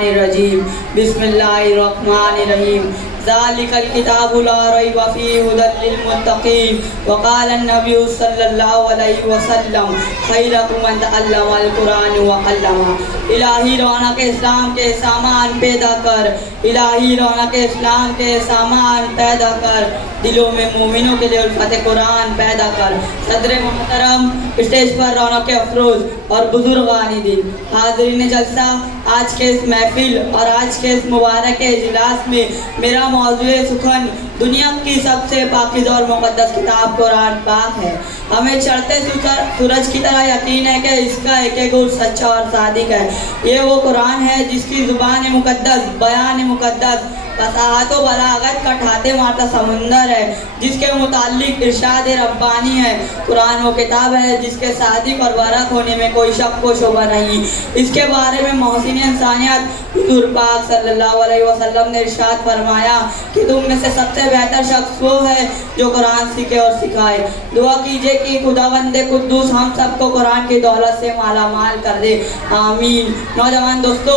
الشیطان الرجیم بسم اللہ الرحمن الرحیم ذالک الکتاب لا ریب فیہ ھدی للمتقین وقال النبی صلی اللہ علیہ وسلم خیرکم من تعلم القرآن وعلمہ۔ الہی رونق اسلام کے سامان پیدا کر، الہی رونق اسلام کے سامان پیدا کر، دلوں میں مومنوں کے لیے الفت قرآن پیدا کر۔ صدر محترم، اسٹیج پر رونق افروز اور بزرگان دین، حاضرین جلسہ، آج کے اس محفل اور آج کے اس مبارک اجلاس میں میرا موضوع سخن دنیا کی سب سے پاکیزہ اور مقدس کتاب قرآن پاک ہے۔ ہمیں چڑھتے سورج کی طرح یقین ہے کہ اس کا ایک ایک گوٹ سچا اور صادق ہے۔ یہ وہ قرآن ہے جس کی زبان مقدس، بیان مقدس، فصاحت و بلاغت کا ٹھاتے مارتا سمندر ہے، جس کے متعلق ارشاد ربانی ہے۔ قرآن وہ کتاب ہے جس کے صادق اور برحق ہونے میں کوئی شک و شبہ نہیں۔ اس کے بارے میں محسن انسانیت حضور پاک صلی اللہ علیہ وسلم نے ارشاد فرمایا کہ تم میں سے سب سے بہتر شخص وہ ہے جو قرآن سیکھے اور سکھائے۔ دعا کیجئے کہ خداوند قدوس ہم سب کو قرآن کی دولت سے مالا مال کر دے، آمین۔ نوجوان دوستو،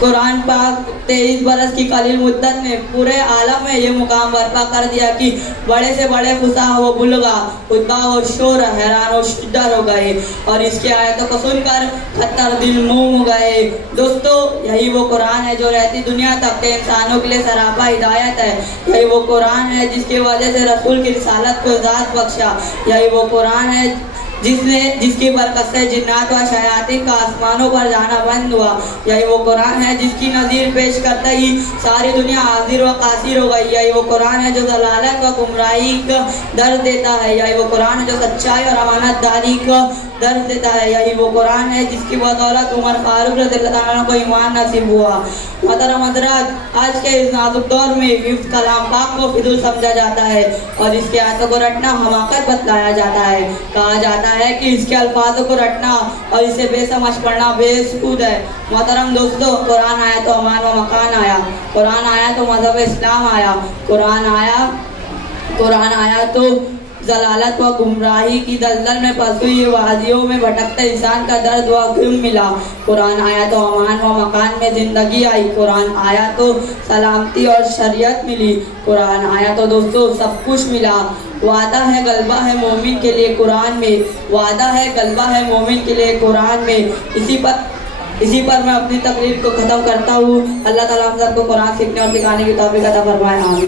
قرآن پاک 23 برس کی قلیل مدت میں پورے عالم میں یہ مقام برپا کر دیا کہ بڑے سے بڑے فصاح و بلغا، خطبہ و شور حیران و شدر ہو گئے اور اس کی آیتوں کو سن کر خطر دل موم ہو گئے۔ دوستو، یہی وہ قرآن ہے جو رہتی دنیا تک کے انسانوں کے لیے سراپا ہدایت ہے۔ یہی وہ قرآن ہے جس کی وجہ سے رسول کی رسالت کو ذات بخشا۔ یہی وہ قرآن ہے جس کی برکت سے جنات و شیاطین کا آسمانوں پر جانا بند ہوا۔ یہی وہ قرآن ہے جس کی نظیر پیش کرتے ہی ساری دنیا حاضر و قاصر ہو گئی۔ یہی وہ قرآن ہے جو ضلالت و گمراہی کا درد دیتا ہے۔ یہی وہ قرآن ہے جو سچائی اور امانت داری کا درد دیتا ہے۔ یہی وہ قرآن ہے جس کی بدولت عمر فاروق رضی اللہ عنہ کو ایمان نصیب ہوا۔ محترم حضرات، آج کے اس نازک دور میں حفظ کلام پاک کو فضول سمجھا جاتا ہے اور اس کے آیتوں کو رٹنا حماقت بتلایا جاتا ہے۔ کہا جاتا ہے کہ اس کے الفاظوں کو رٹنا اور اسے بے سمجھ پڑھنا بے سود ہے۔ محترم دوستو، قرآن آیا تو امان و مکان آیا، قرآن آیا تو مذہب اسلام آیا، قرآن آیا تو ضلالت و گمراہی کی دلدل میں پھنسی ہوئی وادیوں میں بھٹکتے انسان کا درد و غم ملا۔ قرآن آیا تو امان و مکان میں زندگی آئی، قرآن آیا تو سلامتی اور شریعت ملی، قرآن آیا تو دوستو سب کچھ ملا۔ وعدہ ہے غلبہ ہے مومن کے لیے قرآن میں، وعدہ ہے غلبہ ہے مومن کے لیے قرآن میں۔ اسی پر میں اپنی تقریر کو ختم کرتا ہوں۔ اللہ تعالیٰ ہم سب کو قرآن سیکھنے اور سکھانے کی توفیق عطا فرمائے، آمین۔